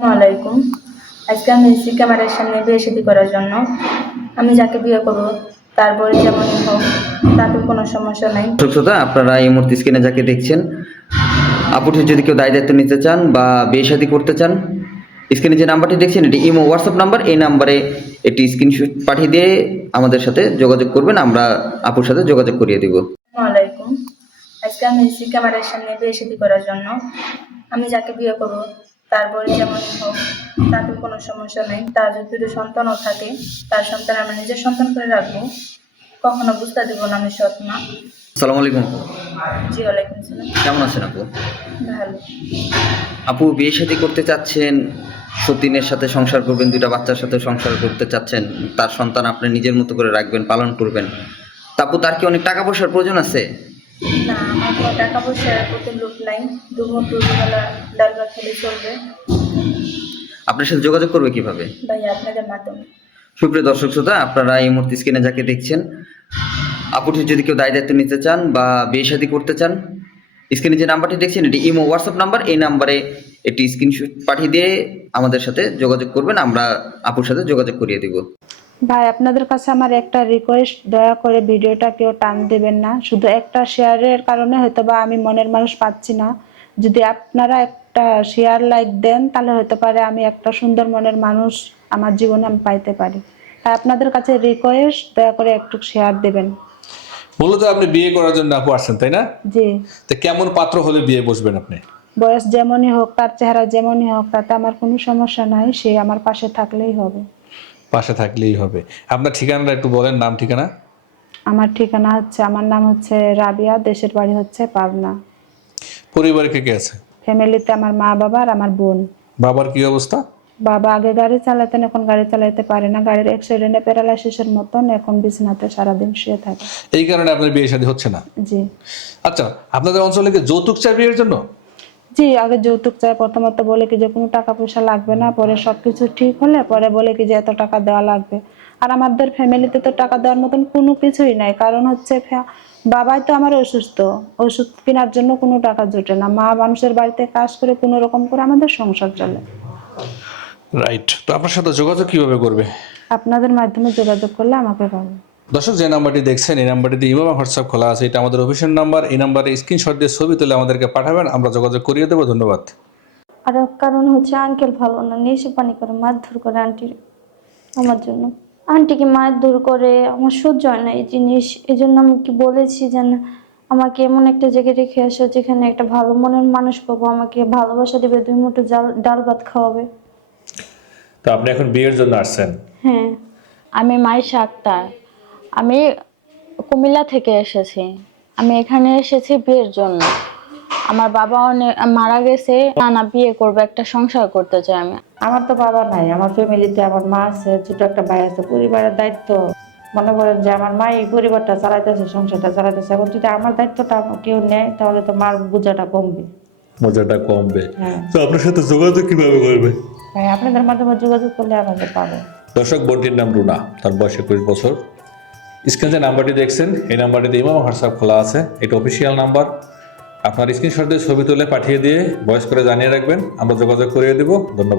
আসসালামাইকুম। আজকে আমি এসেছি ক্যামেরার সামনে বিয়ে শাদী করার জন্য। আমি যাকে বিয়ে করব তার বয়স যেমনই হোক, তাতে কোনো সমস্যা নাই। শ্রোতা, আপনারা এই মুহূর্তে স্ক্রিনে যাকে দেখছেন, আপুটি যদি কেউ দায় দায়িত্ব নিতে চান বা বিয়ে শাদী করতে চান, স্ক্রিনে যে নাম্বারটি দেখছেন এটি ইমো হোয়াটসঅ্যাপ নাম্বার। এই নাম্বারে একটি স্ক্রিনশট পাঠিয়ে দিয়ে আমাদের সাথে যোগাযোগ করবেন, আমরা আপুর সাথে যোগাযোগ করিয়ে দিব। আসসালামাইকুম। আজকে আমি এসেছি ক্যামেরার সামনে বিয়ে শাদী করার জন্য। আমি যাকে বিয়ে করব তার বয়স যেমনই হোক, তাতে কোনো সমস্যা নেই। তার যদি সন্তানও থাকে, তার সন্তান আমি নিজের সন্তান করে রাখবো, কখনো বুঝতে দেবো না আমি সৎ মা। আসসালামু আলাইকুম আপু। জি ওয়ালাইকুম সালাম। কেমন আছেন আপু? ভালো। আপু বিয়ে শাদী করতে চাচ্ছেন, সতীনের সাথে সংসার করবেন, দুইটা বাচ্চার সাথে সংসার করতে চাচ্ছেন, তার সন্তান আপনি নিজের মতো করে রাখবেন, পালন করবেন। তা আপু, তার কি অনেক টাকা পয়সার প্রয়োজন আছে? না, আমার কোনো টাকা পয়সার প্রতি লোভ নাই। দুমুঠো দুবেলা ডাল ভাত খেলে চলবে। আপনার সাথে যোগাযোগ করবে কিভাবে? ভাই আপনাদের মাধ্যমে। সুপ্রিয় দর্শক শ্রোতা, আপনারা এই মুহূর্তে স্ক্রিনে যাকে দেখছেন, আপুটি যদি কেউ দায় দায়িত্ব নিতে চান বা বিয়ে শাদী করতে চান, স্ক্রিনে যে নাম্বারটি দেখছেন এটি ইমো হোয়াটসঅ্যাপ নাম্বার। এই নাম্বারে একটি স্ক্রিনশট পাঠিয়ে দিয়ে আমাদের সাথে যোগাযোগ করবেন, আমরা আপুর সাথে যোগাযোগ করিয়ে দিব। ভাই, আপনাদের কাছে আমার একটা রিকোয়েস্ট, দয়া করে ভিডিওটা কেউ টান দেবেন না। শুধু একটা শেয়ারের কারণে হয়তো বা আমি মনের মানুষ পাচ্ছি না। যদি আপনারা একটা শেয়ার লাইক দেন তাহলে হতে পারে আমি একটা সুন্দর মনের মানুষ আমার জীবনে আমি পাইতে পারি। তাই আপনাদের কাছে রিকোয়েস্ট, দয়া করে একটু শেয়ার দেবেন। মূলত আপনি বিয়ে করার জন্য আপু আসছেন, তাই না? জি। তো কেমন পাত্র হলে বিয়ে বসবেন আপনি? বয়স যেমনই হোক, তার চেহারা যেমনই হোক, তাতে আমার কোনো সমস্যা নাই। সে আমার পাশে থাকলেই হবে। পাশে থাকলেই হবে। আপনার ঠিকানাটা একটু বলেন, নাম ঠিকানা। আমার নাম হচ্ছে রাবিয়া, দেশের বাড়ি হচ্ছে পাবনা। পরিবারে কে কে আছে? ফ্যামিলিতে আমার মা, বাবা আর আমার বোন। বাবার কি অবস্থা? বাবা আগে গাড়ি চালাতেন, এখন গাড়ি চালাতে পারে না। গাড়ির অ্যাক্সিডেন্টে প্যারালাইসিসের মতন এখন বিছানাতে সারাদিন শুয়ে থাকে। এই কারণে আপনার বিয়ে শাদী হচ্ছে না? জি। আচ্ছা, আপনাদের অঞ্চলে কি যৌতুক চাই বিয়ের জন্য? জি, আগে যৌতুক চাই। প্রথমত বলে কি যে কোনো টাকা পয়সা লাগবে না, পরে সবকিছু ঠিক হলে পরে বলে কি যে এত টাকা দেওয়া লাগবে। আর আমাদের ফ্যামিলিতে তো টাকা দেওয়ার মতন কোনো কিছুই নাই। কারণ হচ্ছে বাবাই তো আমার অসুস্থ, ওষুধ কেনার জন্য কোনো টাকা জোটে না। মা মানুষের বাড়িতে কাজ করে কোনো রকম করে আমাদের সংসার চলে। রাইট। তো আপনার সাথে যোগাযোগ কিভাবে করবে? আপনাদের মাধ্যমে যোগাযোগ করলে আমাকে পাবে। দর্শক, যে নাম্বারটি দেখছেন এই নাম্বারটিতে ইমো বা হোয়াটসঅ্যাপ খোলা আছে। এটা আমাদের অফিসিয়াল নাম্বার। এই নাম্বারে স্ক্রিনশট দিয়ে ছবি তুলে আমাদেরকে পাঠাবেন, আমরা যোগাযোগ করিয়ে দেবো। ধন্যবাদ। আর কারণ হচ্ছে আঙ্কেল ভালো না, নেশে পানি করে মারধর করে আন্টির আমার জন্য। আন্টিকে মারধর করে আমার সহ্য হয় না এই জিনিস। এই জন্য আমি কি বলেছি যে না, আমাকে এমন একটা জায়গায় রেখে আসো যেখানে একটা ভালো মনের মানুষ পাবো, আমাকে ভালোবাসা দেবে, 2 মুঠো ডাল ভাত খাওয়াবে। তো আপনি এখন বিয়ের জন্য আসছেন? হ্যাঁ। আমি মাইশা আক্তার। আমি কুমিল্লা থেকে এসেছি। আমি এখানে এসেছি বিয়ের জন্য। আমার বাবা অনেক মারা গেছে, নানা বিয়ে করবে, একটা সংসার করতে চাই আমি। আমার তো বাবা নাই, আমার ফ্যামিলিতে আমার মা আছে, ছোট একটা ভাই আছে। পরিবারের দায়িত্ব মনে করেন যে আমার মা এই পরিবারটা চালাইতেছে, সংসারটা চালাইতেছে। এখন যদি আমার দায়িত্বটা কেউ নেয় তাহলে তো মার বোঝাটা কমবে। মজাটা কমবে। হ্যাঁ। তো আপনার সাথে যোগাযোগ কিভাবে করবে? ভাই, আপনাদের মাধ্যমে যোগাযোগ করলে আমাকে পাবে। দর্শক, বোনটির নাম রুনা, তার বয়স 21 বছর। স্ক্রিনে যে নাম্বারটি দেখছেন এই নাম্বারটিতে ইমো হোয়াটসঅ্যাপ খোলা আছে। এটা অফিসিয়াল নাম্বার। আপনার স্ক্রিনশট দিয়ে ছবি তুলে পাঠিয়ে দিয়ে ভয়েস করে জানিয়ে রাখবেন, আমরা যোগাযোগ করিয়ে দেব। ধন্যবাদ।